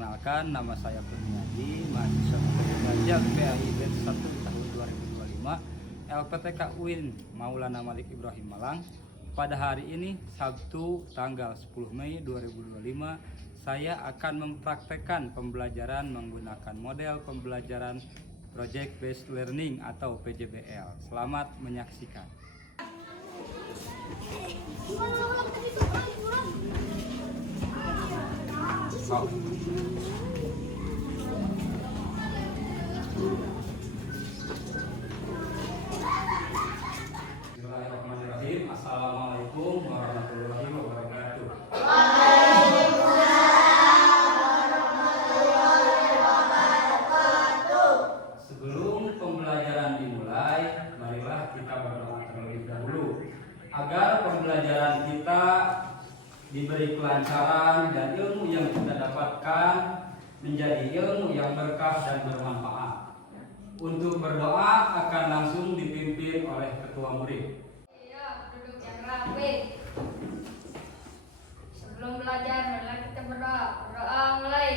Perkenalkan, nama saya Kurniadi, mahasiswa pelajar PAI Batch 1 tahun 2025, LPTK UIN Maulana Malik Ibrahim Malang. Pada hari ini, Sabtu tanggal 10 Mei 2025, saya akan mempraktekkan pembelajaran menggunakan model pembelajaran Project Based Learning atau PJBL. Selamat menyaksikan. Bismillahirrahmanirrahim. Assalamualaikum warahmatullahi wabarakatuh. Sebelum pembelajaran dimulai, marilah kita berdoa terlebih dahulu agar pembelajaran kita diberi kelancaran dan ilmu yang kita dapatkan menjadi ilmu yang berkah dan bermanfaat. Untuk berdoa akan langsung dipimpin oleh ketua murid. Iya, duduk yang rapi. Sebelum belajar, marilah kita berdoa. Berdoa mulai.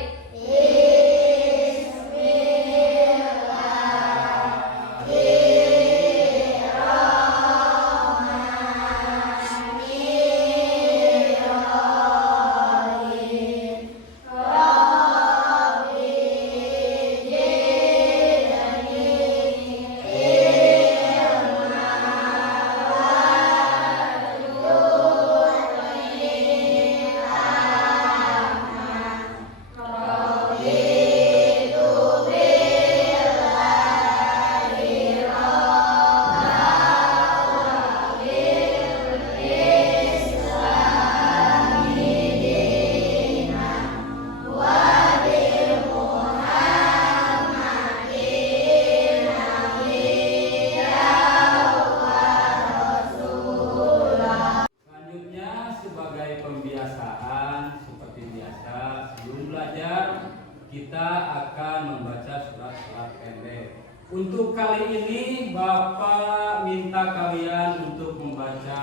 Pembiasaan seperti biasa, sebelum belajar kita akan membaca surat-surat pendek. Untuk kali ini Bapak minta kalian untuk membaca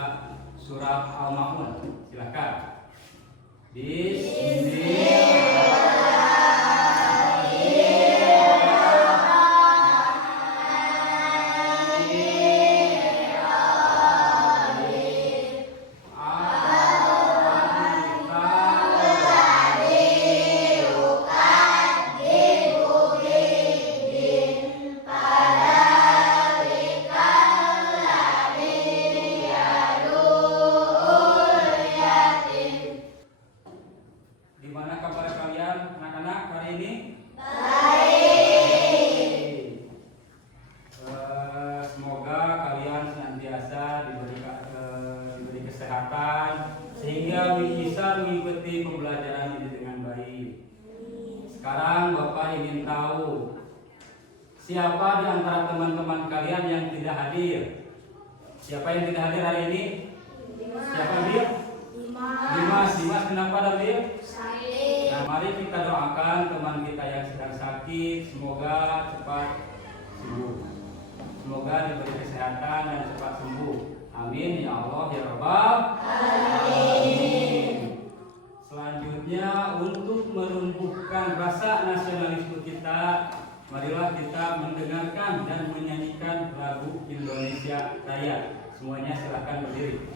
surat Al-Ma'un. Silakan. Gimana kabar kalian anak-anak hari ini? Baik. Semoga kalian senantiasa diberi kesehatan sehingga bisa mengikuti pembelajaran ini dengan baik. Sekarang Bapak ingin tahu siapa di antara teman-teman kalian yang tidak hadir? Siapa yang tidak hadir hari ini? Siapa dia? Dimas, kenapa hadir? Nah, mari kita doakan teman kita yang sedang sakit, semoga cepat sembuh. Semoga diberi kesehatan dan cepat sembuh. Amin ya Allah ya Rabbal Alamin. Selanjutnya, untuk menumbuhkan rasa nasionalisme kita, marilah kita mendengarkan dan menyanyikan lagu Indonesia Raya. Semuanya silakan berdiri.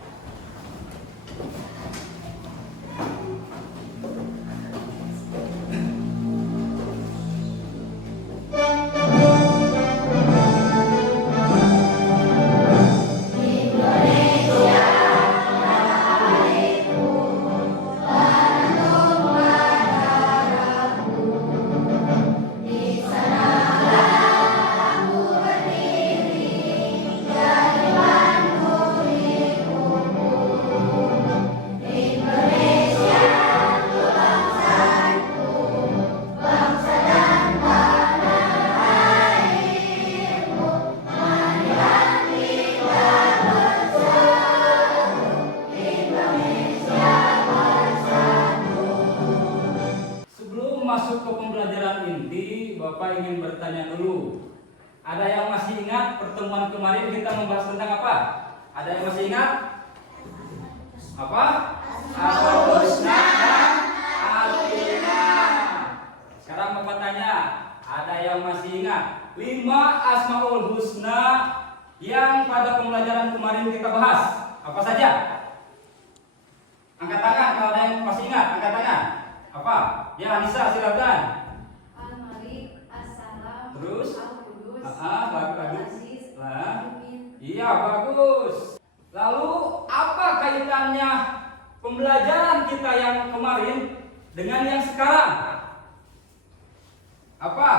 Masuk ke pembelajaran inti, Bapak ingin bertanya dulu. Ada yang masih ingat pertemuan kemarin kita membahas tentang apa? Ada yang masih ingat? Apa? Al-Husna dan Al-Husna. Sekarang Bapak tanya, ada yang masih ingat 5 Asmaul Husna yang pada pembelajaran kemarin kita bahas? Apa saja? Angkat tangan kalau ada yang masih ingat, angkat tangan. Apa? Ya, Anissa silakan. Al-Malik, As-Salam, Terus? Al-Qudus, Lagu. Al-Aziz, Lah. Al-Mu'min. Iya, bagus. Lalu apa kaitannya pembelajaran kita yang kemarin dengan yang sekarang? Apa?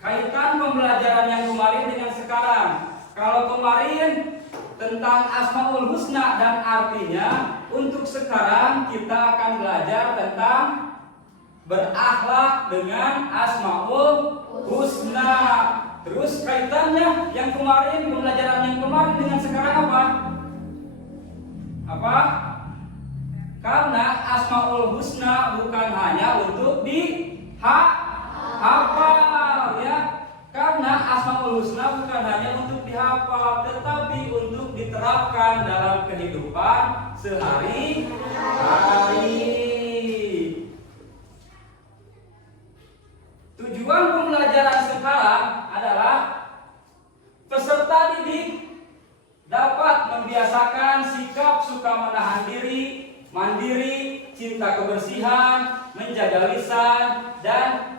Kaitan pembelajaran yang kemarin dengan sekarang. Kalau kemarin tentang Asmaul Husna dan artinya, untuk sekarang kita akan belajar tentang berakhlak dengan Asmaul Husna. Terus kaitannya yang kemarin, pembelajaran yang kemarin dengan sekarang apa? Apa? Karena Asmaul Husna bukan hanya untuk dihafal ya. Karena Asmaul Husna bukan hanya untuk dihafal, tetapi untuk diterapkan dalam kehidupan sehari-hari. Tujuan pembelajaran sekarang adalah peserta didik dapat membiasakan sikap suka menahan diri, mandiri, cinta kebersihan, menjaga lisan, dan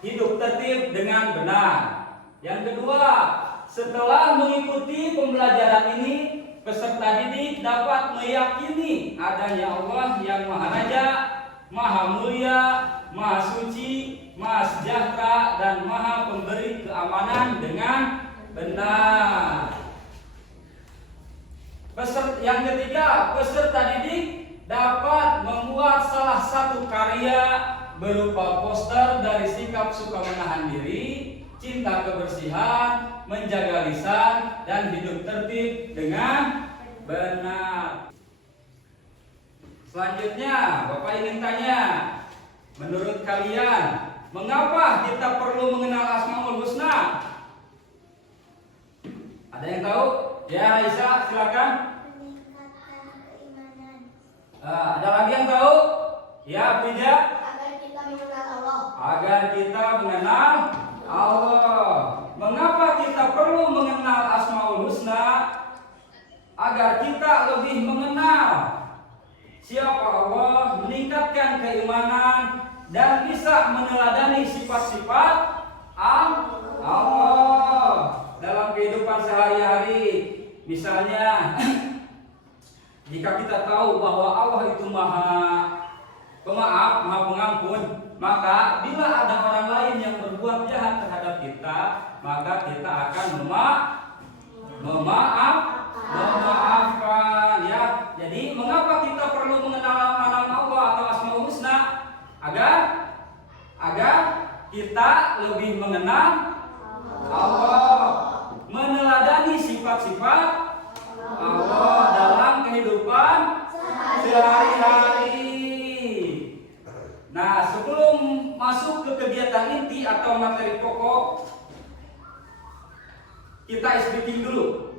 hidup tertib dengan benar. Yang kedua, setelah mengikuti pembelajaran ini, peserta didik dapat meyakini adanya Allah yang Maha Raja, Maha Mulia, Maha Suci, Maha Sejahtera, dan Maha Pemberi keamanan dengan benar. Yang ketiga, peserta didik dapat membuat salah satu karya berupa poster dari sikap suka menahan diri, cinta kebersihan, menjaga lisan, dan hidup tertib dengan benar. Selanjutnya, Bapak ingin tanya, menurut kalian, mengapa kita perlu mengenal Asmaul Husna? Ada yang tahu? Ya, Raisa, silakan. Meningkatkan keimanan. Ada lagi yang tahu? Ya, Pija. Agar kita mengenal Allah. Agar kita mengenal Allah. Mengapa kita perlu mengenal Asmaul Husna? Agar kita lebih mengenal siapa Allah, meningkatkan keimanan, dan bisa meneladani sifat-sifat Allah dalam kehidupan sehari-hari. Misalnya, jika kita tahu bahwa Allah itu Maha Pemaaf, Maha Pengampun, maka bila ada orang lain yang berbuat jahat terhadap kita, maka kita akan memaafkan ya. Jadi mengapa kita perlu mengenal nama Allah atau Asmaul Husna? Agar kita lebih mengenal Allah, meneladani sifat-sifat Allah dalam kehidupan sehari-hari. Nah, sebelum masuk ke kegiatan inti atau materi pokok, kita ice breaking dulu.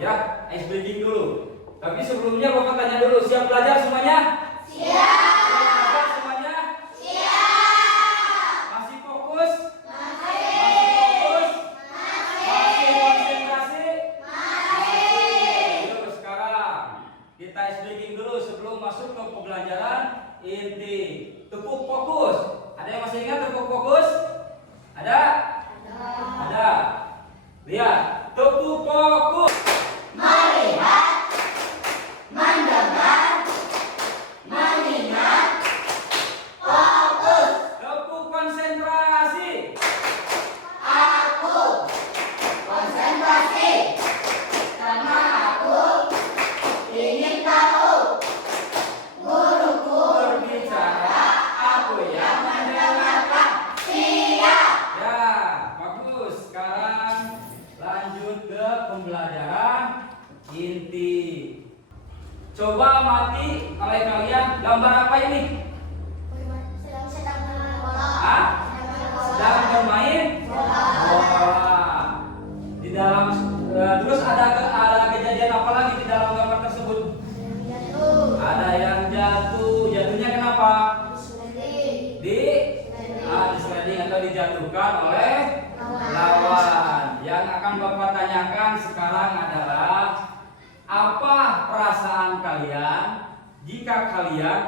Ya, ice breaking dulu. Tapi sebelumnya Bapak tanya dulu, siap belajar semuanya? Siap. Belajar semuanya? Siap. Masih fokus? Masih fokus? Masih konsentrasi? Masih. Yuk, sekarang kita ice breaking dulu sebelum masuk ke pembelajaran inti. Tepuk fokus. Ada yang masih ingat tepuk fokus? Ada? Ada. Lihat, tepuk fokus. Melihat, mendengar, mengingat, fokus. Tepuk konsentrasi. Aku konsentrasi karena aku ingin tahu. Guruku Berbicara, aku yang mendengarkan. Siap. ya, bagus. Sekarang lanjut ke pembelajaran inti. Coba amati oleh kalian gambar apa ini? Sedang bermain bola. Hah? Sedang bermain bola. Di dalam terus ada kejadian apa lagi di dalam gambar tersebut? Ada yang jatuh. Jatuhnya kenapa? Di ditentukan oleh lawan. Yang akan Bapak tanyakan sekarang adalah apa perasaan kalian jika kalian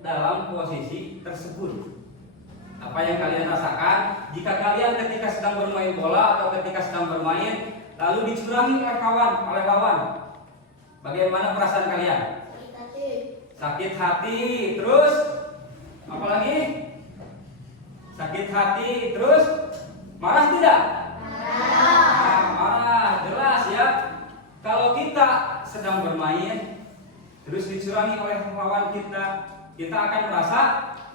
dalam posisi tersebut? Apa yang kalian rasakan jika kalian ketika sedang bermain bola atau ketika sedang bermain lalu dicurangi oleh lawan? Bagaimana perasaan kalian? Sakit hati, terus apa lagi? Sakit hati, terus marah tidak? Marah. Marah, jelas ya. Kalau kita sedang bermain terus dicurangi oleh lawan kita, kita akan merasa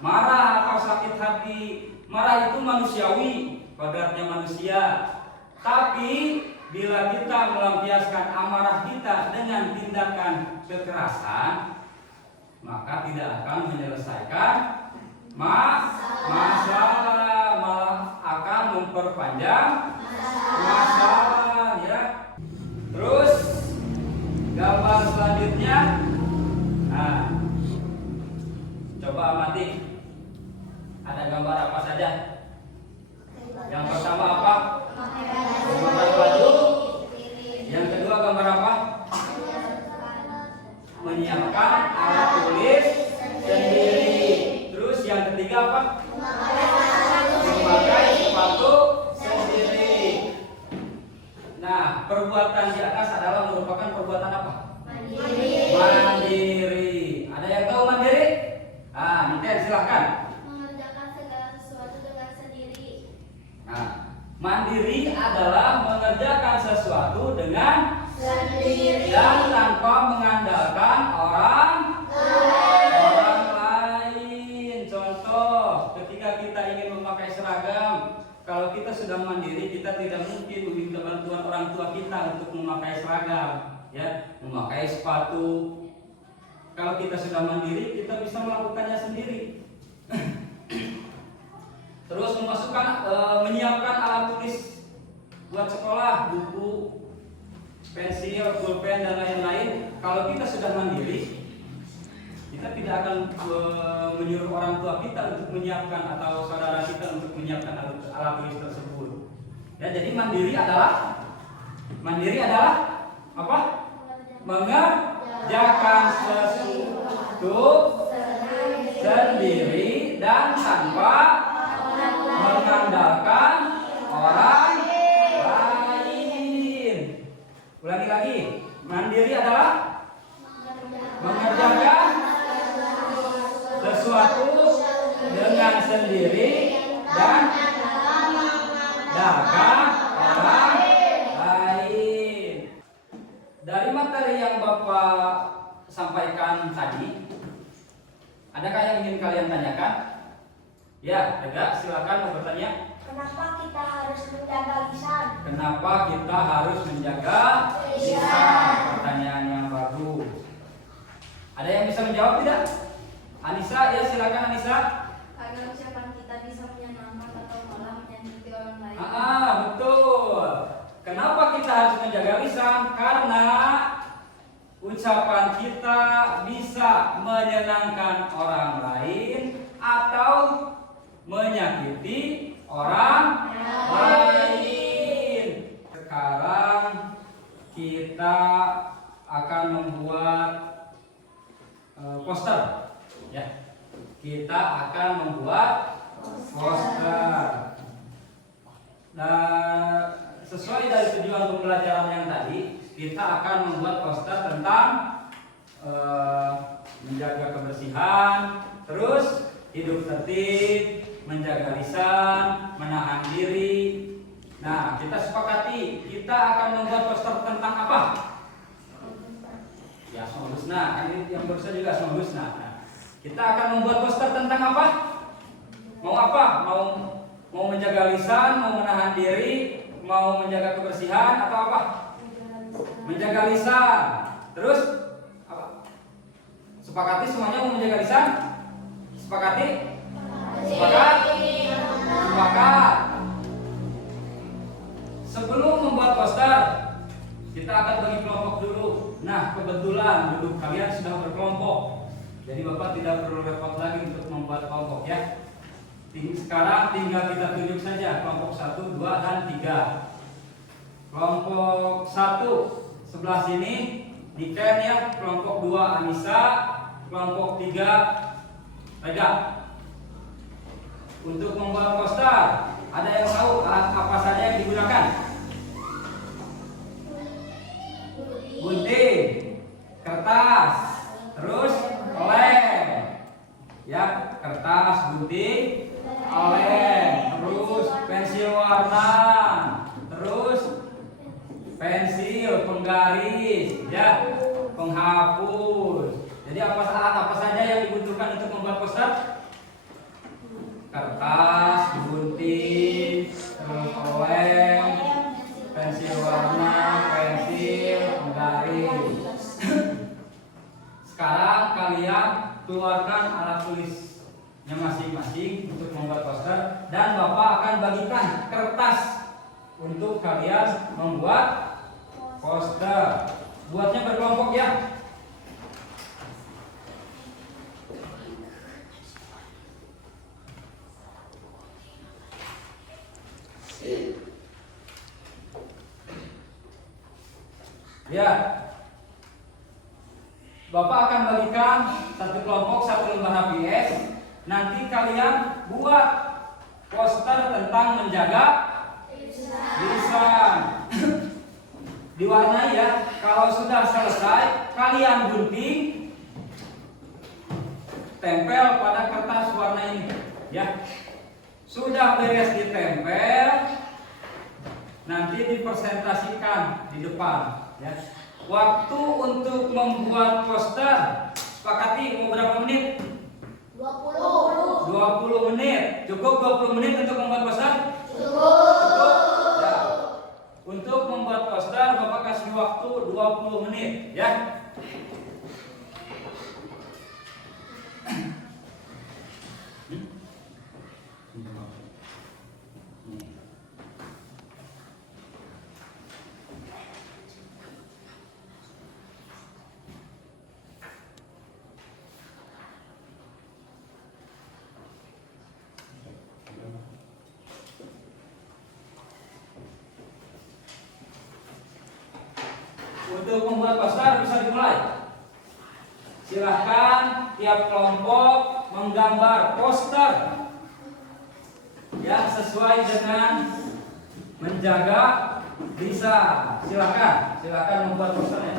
marah atau sakit hati. Marah itu manusiawi, kodratnya manusia. Tapi bila kita melampiaskan amarah kita dengan tindakan kekerasan, maka tidak akan menyelesaikan masalah, malah akan memperpanjang masalah ya. Terus gambar selanjutnya, nah, coba amati. Ada gambar apa saja? Yang pertama apa? Gambar baju. Yang kedua gambar apa? Menyiapkan alat tulis sendiri. Terus yang ketiga apa? Memakai sepatu sendiri. Nah, perbuatan di atas adalah merupakan perbuatan apa? Mandiri. Ada yang tahu mandiri? Ah, Niten silahkan. Mengerjakan segala sesuatu dengan sendiri. Nah, mandiri adalah mengerjakan sesuatu dengan Sendiri. dan tanpa mengandalkan orang lain. Contoh, ketika kita ingin memakai seragam, kalau kita sudah mandiri, kita tidak mungkin meminta bantuan orang tua kita untuk memakai seragam, ya, memakai sepatu. Kalau kita sudah mandiri, kita bisa melakukannya sendiri. Terus menyiapkan alat tulis buat sekolah, buku, pensil, pulpen dan lain-lain. Kalau kita sudah mandiri, kita tidak akan menyuruh orang tua kita untuk menyiapkan atau saudara kita untuk menyiapkan alat tulis tersebut. Ya, jadi mandiri adalah apa? Mengerjakan sesuatu sendiri dan tanpa mengandalkan orang lain. Ulangi lagi, mandiri adalah mengerjakan sesuatu dengan sendiri dan mengandalkan orang lain. Dari materi yang Bapak sampaikan tadi, adakah yang ingin kalian tanyakan? Ya, Tegak, silakan mau bertanya. Kenapa kita harus menjaga lisan? Kenapa kita harus menjaga lisan? Pertanyaan yang bagus. Ada yang bisa menjawab tidak? Anissa, ya silakan Anissa. Agar ucapan kita bisa menyenangkan atau malah menyakiti orang lain. Betul. Kenapa kita harus menjaga lisan? Karena ucapan kita bisa menyenangkan orang lain atau menyakiti orang lain. Sekarang kita akan membuat poster, ya. Kita akan membuat poster. Nah, sesuai dari tujuan pembelajaran yang tadi, kita akan membuat poster tentang menjaga kebersihan, terus hidup tertib, menjaga lisan, menahan diri. Nah, kita sepakati kita akan membuat poster tentang apa? Ya, Asmaul Husna. Kan ini yang barusan juga Asmaul Husna. Nah, kita akan membuat poster tentang apa? Mau apa? Mau menjaga lisan, mau menahan diri, mau menjaga kebersihan atau apa? Menjaga lisan. Terus apa? Sepakati semuanya mau menjaga lisan? Sepakati? Sepakat? Sepakat. Sebelum membuat poster, kita akan bagi kelompok dulu. Nah, kebetulan duduk kalian sudah berkelompok, jadi Bapak tidak perlu repot lagi untuk membuat kelompok, ya. Sekarang tinggal kita tunjuk saja kelompok 1, 2, dan 3. Kelompok 1 sebelah sini Niken ya, kelompok 2 Anissa, kelompok 3 Rega. Untuk membuat poster, ada yang tahu alat apa saja yang digunakan? Gunting, kertas, terus lem. Ya, kertas, gunting, lem, terus pensil warna, terus pensil penggaris, ya, penghapus. Jadi alat apa saja yang dibutuhkan untuk membuat poster? Kertas, gunting, terus lem, pensil warna, pensil penggaris. Sekarang kalian keluarkan alat tulisnya masing-masing untuk membuat poster, dan Bapak akan bagikan kertas untuk kalian membuat poster. Buatnya berkelompok ya. Ya, Bapak akan bagikan satu kelompok satu lembar HPS. Nanti kalian buat poster tentang menjaga lisan. Diwarnai ya. Kalau sudah selesai, kalian gunting, tempel pada kertas warna ini. Ya, sudah beres ditempel, nanti dipresentasikan di depan. Ya. Waktu untuk membuat poster, sepakati mau berapa menit? 20 menit. Cukup 20 menit untuk membuat poster? Cukup. Ya. Untuk membuat poster, Bapak kasih waktu 20 menit, ya. Untuk membuat poster bisa dimulai. Silahkan tiap kelompok menggambar poster yang sesuai dengan menjaga lisan. Silahkan membuat posternya.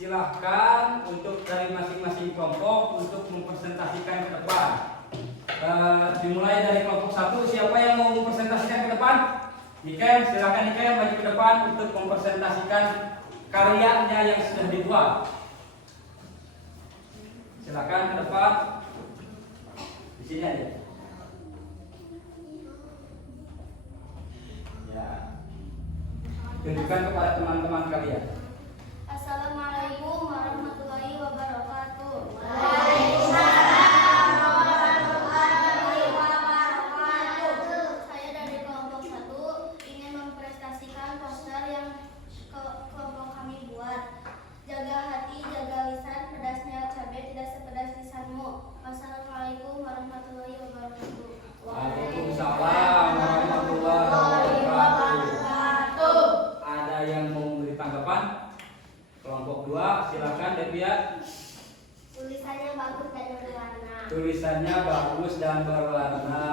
Silahkan untuk dari masing-masing kelompok untuk mempresentasikan ke depan. Dimulai dari kelompok 1, siapa yang mau mempresentasikan ke depan? Niken, silahkan Niken maju ke depan untuk mempresentasikan karyanya yang sudah dibuat. Silahkan ke depan. Di sini aja. Ya. Tunjukkan kepada teman-teman kalian. Assalamualaikum warahmatullahi wabarakatuh. Saya dari kelompok 1 ingin mempresentasikan poster yang kelompok kami buat. Jaga hati, jaga lisan, pedasnya cabai tidak sepedas lisanmu. Wassalamualaikum warahmatullahi wabarakatuh. Waalaikumsalam warahmatullahi wabarakatuh. Ada yang mau memberi tanggapan? Kelompok 2, silakan Devia. Tulisannya bagus dan berwarna. Tulisannya bagus dan berwarna.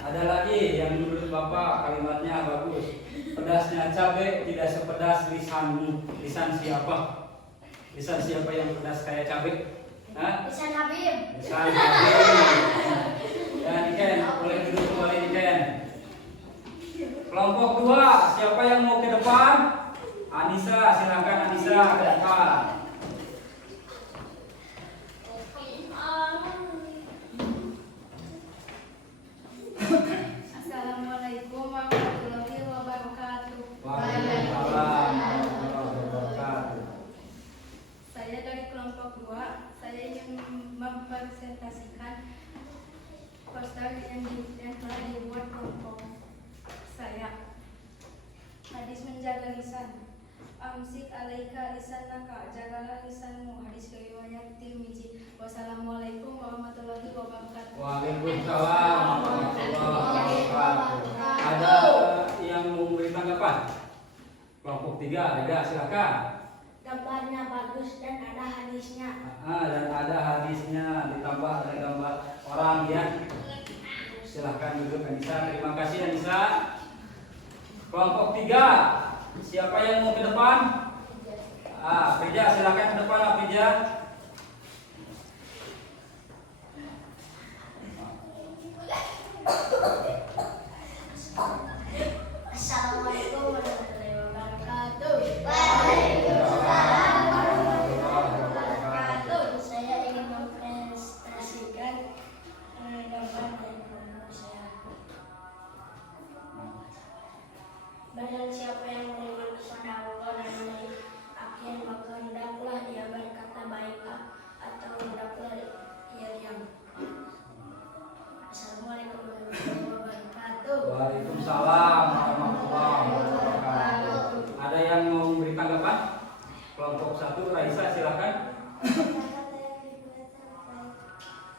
Ada lagi yang menurut Bapak kalimatnya bagus. Pedasnya cabai tidak sepedas lisanmu. Lisan siapa? Lisan siapa yang pedas kayak cabai? Hah? Lisan Habib. Lisan Habib. Dan Niken, boleh duduk kembali Niken. Kelompok 2, siapa yang mau ke depan? Anissa, silakan Anissa ke depan. Assalamualaikum warahmatullahi wabarakatuh. Waalaikumsalam warahmatullahi wabarakatuh. Saya dari kelompok 2. Saya ingin mempresentasikan poster yang telah dibuat kelompok saya. Hadis menjaga lisan. Amsik alaika lisanaka, jagalah lisanmu. Hadis riwayat Tirmizi. Wassalamualaikum warahmatullahi wabarakatuh. Waalaikumsalam warahmatullahi wabarakatuh. Ada yang mau memberi tanggapan? Kelompok 3, Rega, silakan. Gambarnya bagus dan ada hadisnya. Dan ada hadisnya, ditambah ada gambar orang ya. Silahkan duduk Anissa. Terima kasih Anissa. Kelompok 3, siapa yang mau ke depan? Aprija, silakan ke depan Aprija. Assalamualaikum warahmatullahi wabarakatuh. Saya ingin mempresentasikan gambar dari kelompok saya. Barang siapa yang beriman kepada Allah dan hari akhir, maka hendaklah dia berkata baik atau hendaklah ia diam. Assalamualaikum warahmatullahi wabarakatuh. Waalaikumsalam warahmatullahi wabarakatuh. Ada yang mau memberi tanggapan? Kelompok 1, Raisa, silakan.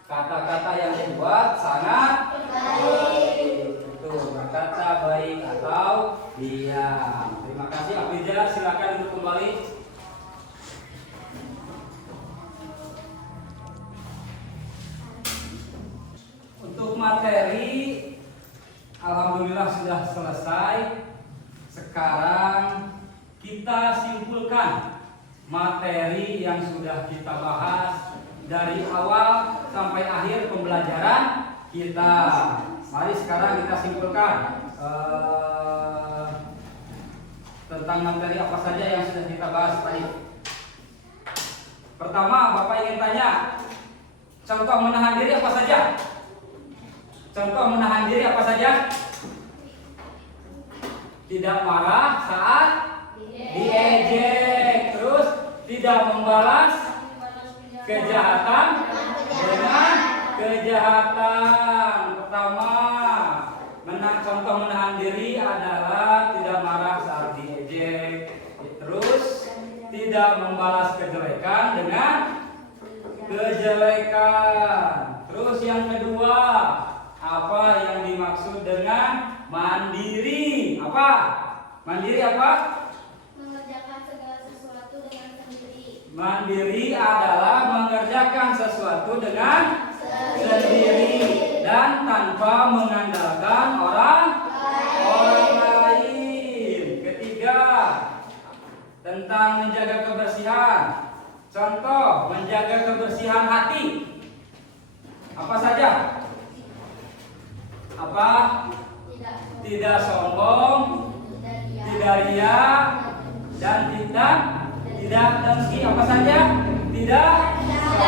Kata-kata yang dibuat sangat baik. Betul, berkata baik atau diam. Terima kasih Aprija, silakan duduk kembali. Untuk materi alhamdulillah sudah selesai. Sekarang kita simpulkan materi yang sudah kita bahas dari awal sampai akhir pembelajaran kita. Mari sekarang kita simpulkan tentang materi apa saja yang sudah kita bahas tadi. Pertama, Bapak ingin tanya, contoh menahan diri apa saja? Contoh menahan diri apa saja? Tidak marah saat diejek, terus tidak membalas kejahatan dengan kejahatan. Pertama, contoh menahan diri adalah tidak marah saat diejek, terus tidak membalas kejelekan dengan kejelekan. Terus yang kedua, apa yang dimaksud dengan mandiri? Apa? Mandiri apa? Mengerjakan segala sesuatu dengan sendiri. Mandiri adalah mengerjakan sesuatu dengan sendiri dan tanpa mengandalkan orang lain. Ketiga, tentang menjaga kebersihan. Contoh menjaga kebersihan hati. Apa saja? Apa? Tidak sombong, tidak ria, dan tidak dengki. Apa saja? Tidak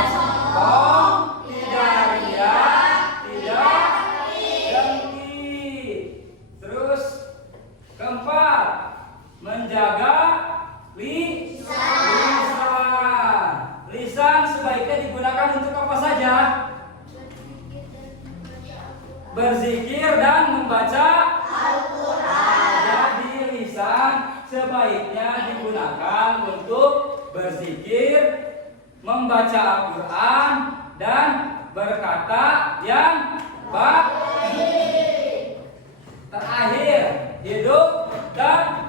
sombong, tidak ria, tidak dengki. Terus keempat, menjaga lisan. Lisan sebaiknya digunakan untuk apa saja? Berzikir dan membaca Al-Quran. Jadi lisan sebaiknya digunakan untuk berzikir, membaca Al-Quran, dan berkata yang baik. Terakhir, hidup tertib.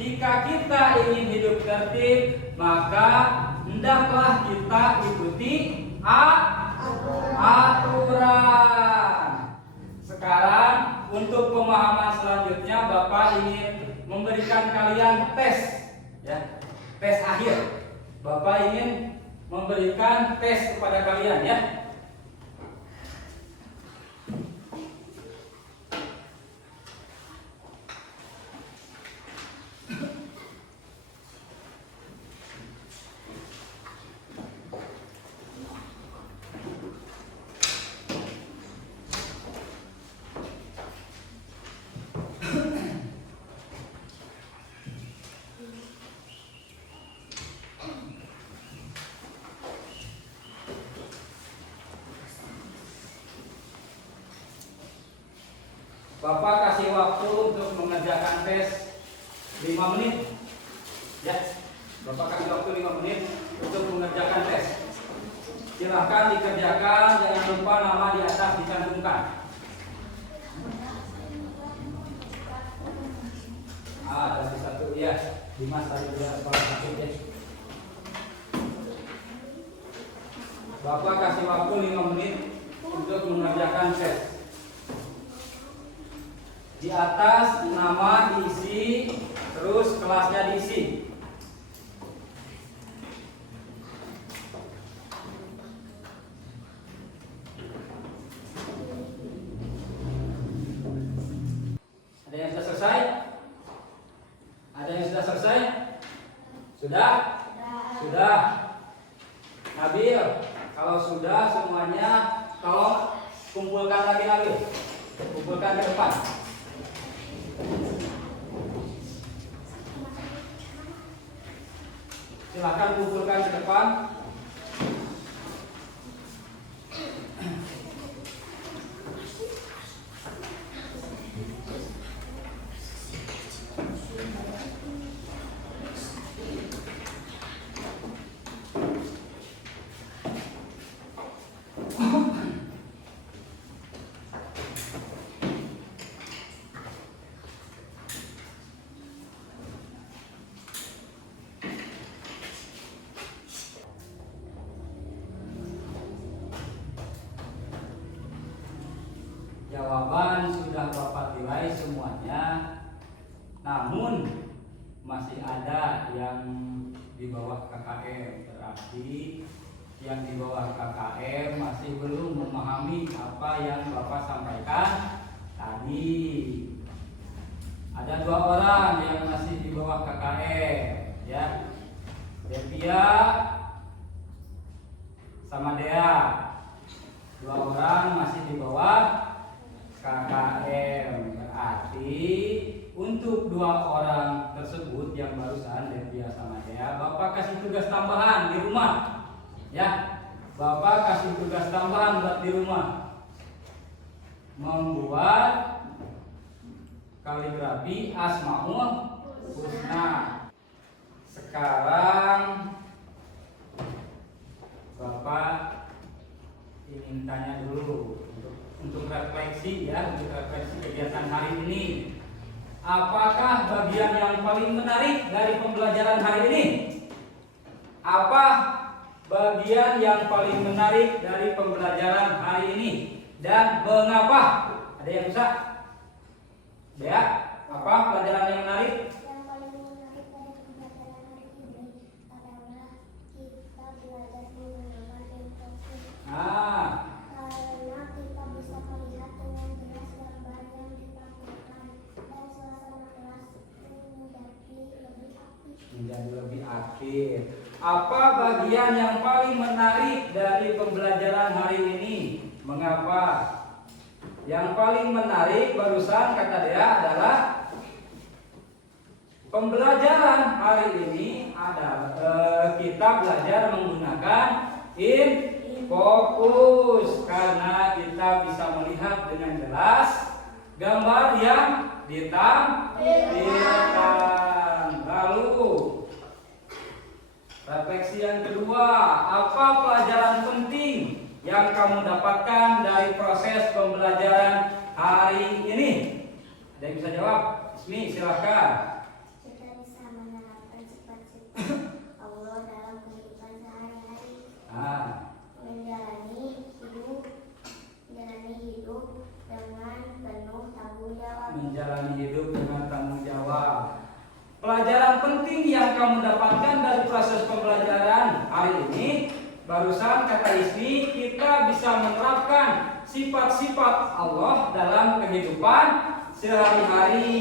Jika kita ingin hidup tertib, maka hendaklah kita ikuti aturan. Sekarang untuk pemahaman selanjutnya, Bapak ingin memberikan kalian tes, ya, tes akhir. Bapak ingin memberikan tes kepada kalian, ya. tes 5 menit. Ya, Bapak kasih waktu 5 menit untuk mengerjakan tes. Silahkan dikerjakan, jangan lupa nama di atas dicantumkan. Tadi satu ya, Dimas tadi dua sekolah satu ya. Bapak kasih waktu 5 menit untuk mengerjakan tes. Di atas nama diisi, terus kelasnya diisi. Ada yang sudah selesai? Ada yang sudah selesai? Sudah? Sudah. Nabil, kalau sudah semuanya tolong kumpulkan lagi Nabil. Kumpulkan ke depan. Silakan kumpulkan ke depan. Jawaban sudah Bapak nilai semuanya, namun masih ada yang di bawah KKM. Berarti yang di bawah KKM masih belum memahami apa yang Bapak sampaikan tadi. Ada 2 orang yang masih di bawah KKM, ya, Devia sama Dea. 2 orang masih di bawah KKM. Berarti untuk 2 orang tersebut yang barusan Devia sama Dea, Bapak kasih tugas tambahan di rumah. Ya, Bapak kasih tugas tambahan buat di rumah. Membuat kaligrafi Asmaul Husna. Sekarang Bapak ingin tanya dulu untuk refleksi ya, untuk refleksi kegiatan hari ini. Apakah bagian yang paling menarik dari pembelajaran hari ini? Apa bagian yang paling menarik dari pembelajaran hari ini dan mengapa? Ada yang bisa? Ya, apa pelajaran yang menarik? Yang paling menarik pada pembelajaran hari ini adalah kita belajar menggunakan infografis. Karena kita bisa melihat dengan jelas gambar yang ditampilkan dan suasana kelas menjadi lebih aktif. Apa bagian yang paling menarik dari pembelajaran hari ini? Mengapa? Yang paling menarik barusan kata dia adalah pembelajaran hari ini adalah kita belajar menggunakan fokus karena kita bisa melihat dengan jelas gambar yang ditampilkan. Lalu refleksi yang kedua, apa pelajaran penting yang kamu dapatkan dari proses pembelajaran hari ini? Ada yang bisa jawab? Ismi, silahkan. Kita bisa menerapkan sifat-sifat Allah dalam kehidupan sehari-hari. Menjalani hidup dengan penuh tanggung jawab. Menjalani hidup dengan tanggung jawab. Pelajaran penting yang kamu dapatkan dari proses pembelajaran hari ini, barusan kata Ismi, kita bisa menerapkan sifat-sifat Allah dalam kehidupan sehari-hari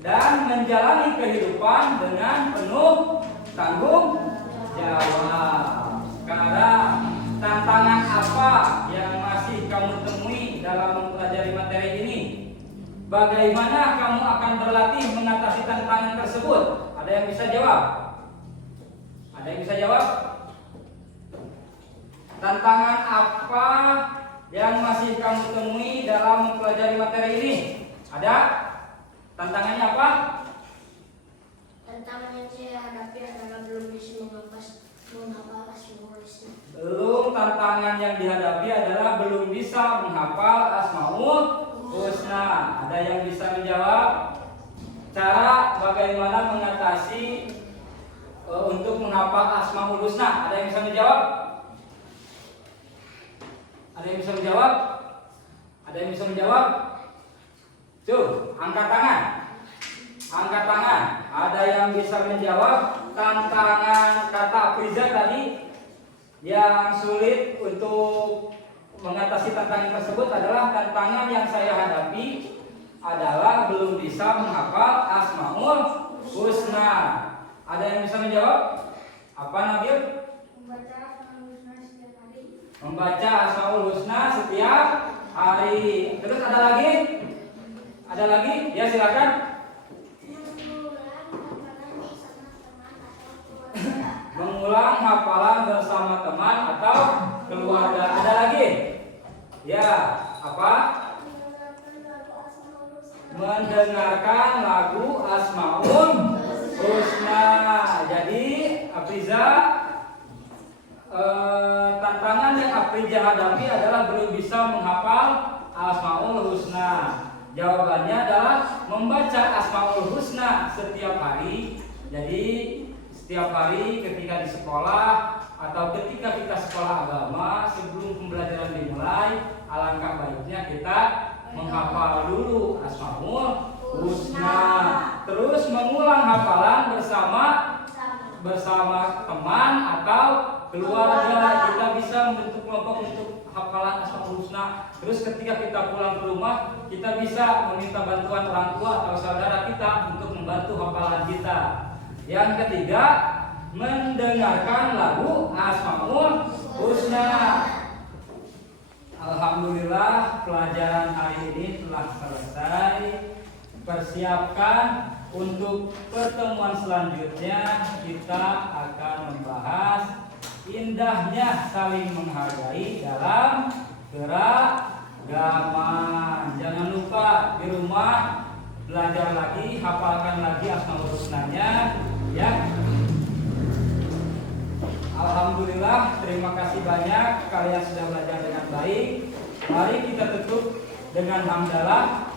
dan menjalani kehidupan dengan penuh tanggung jawab. Sekarang, tantangan apa yang masih kamu temui dalam mempelajari materi ini? Bagaimana kamu akan berlatih mengatasi tantangan tersebut? Ada yang bisa jawab? Ada yang bisa jawab? Tantangan apa yang masih kamu temui dalam mempelajari materi ini? Ada? Tantangannya apa? Tantangan yang saya hadapi adalah belum bisa menghafal Asmaul Husna. Tantangan yang dihadapi adalah belum bisa menghafal Asmaul Husna. Ada yang bisa menjawab? Cara bagaimana mengatasi untuk menghafal Asmaul Husna? Ada yang bisa menjawab? Ada yang bisa menjawab? Ada yang bisa menjawab? Tuh, angkat tangan. Angkat tangan. Ada yang bisa menjawab tantangan kata Afriza tadi yang sulit untuk mengatasi tantangan tersebut adalah tantangan yang saya hadapi adalah belum bisa menghafal Asmaul Husna. Ada yang bisa menjawab? Apa Nabil? Membaca Asmaul Husna setiap hari. Membaca Asmaul Husna setiap hari. Terus ada lagi? Ada lagi? Ya silakan. Mengulang hafalan bersama teman atau keluarga. Ada lagi? Ya, apa? Mendengarkan lagu Asmaul Husna. Jadi Afriza, tantangan yang Afriza hadapi adalah belum bisa menghafal Asmaul Husna. Jawabannya adalah membaca Asmaul Husna setiap hari. Jadi setiap hari ketika di sekolah atau ketika kita sekolah agama, sebelum pembelajaran dimulai, alangkah baiknya kita menghafal dulu Asmaul Husna. Terus mengulang hafalan bersama teman atau keluarga. Kita bisa membentuk kelompok untuk hafalan Asmaul Husna. Terus ketika kita pulang ke rumah, kita bisa meminta bantuan orang tua atau saudara kita untuk membantu hafalan kita. Yang ketiga, mendengarkan lagu Asmaul Husna. Alhamdulillah pelajaran hari ini telah selesai. Persiapkan untuk pertemuan selanjutnya, kita akan membahas indahnya saling menghargai dalam keragaman. Jangan lupa di rumah belajar lagi, hafalkan lagi Asmaul Husnanya ya. Alhamdulillah, terima kasih banyak kalian sudah belajar dengan baik. Mari kita tutup dengan hamdalah.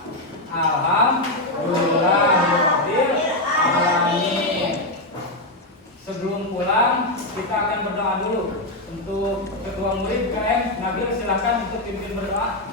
Alhamdulillahirabbil alamin. Sebelum pulang, kita akan berdoa dulu. Untuk ketua murid KM Nabil, silakan untuk pimpin berdoa.